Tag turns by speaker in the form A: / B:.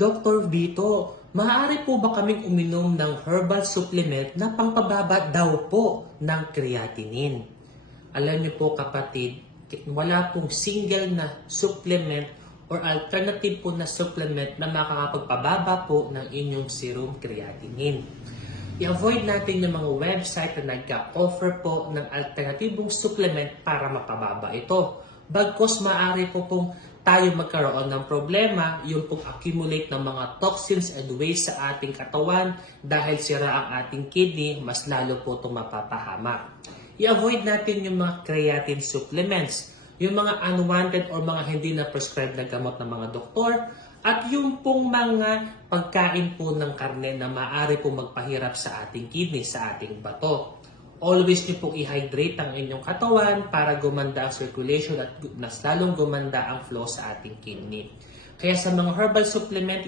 A: Dr. Vito, maaari po ba kaming uminom ng herbal supplement na pangpababa daw po ng creatinine? Alam niyo po kapatid, wala pong single na supplement or alternative po na supplement na makakapagpababa po ng inyong serum creatinine. I-avoid natin yung mga website na nagka-offer po ng alternatibong supplement para mapababa ito. Bagkos maaari po pong tayo magkaroon ng problema, yung pong accumulate ng mga toxins and waste sa ating katawan dahil sira ang ating kidney, mas lalo po itong mapapahamak. I-avoid natin yung mga creatine supplements, yung mga unwanted or mga hindi na prescribed na gamot ng mga doktor, at yung pong mga pagkain po ng karne na maaari po magpahirap sa ating kidney, sa ating bato. Always nyo pong i-hydrate ang inyong katawan para gumanda ang circulation at mas lalong gumanda ang flow sa ating kidney. Kaya sa mga herbal supplement,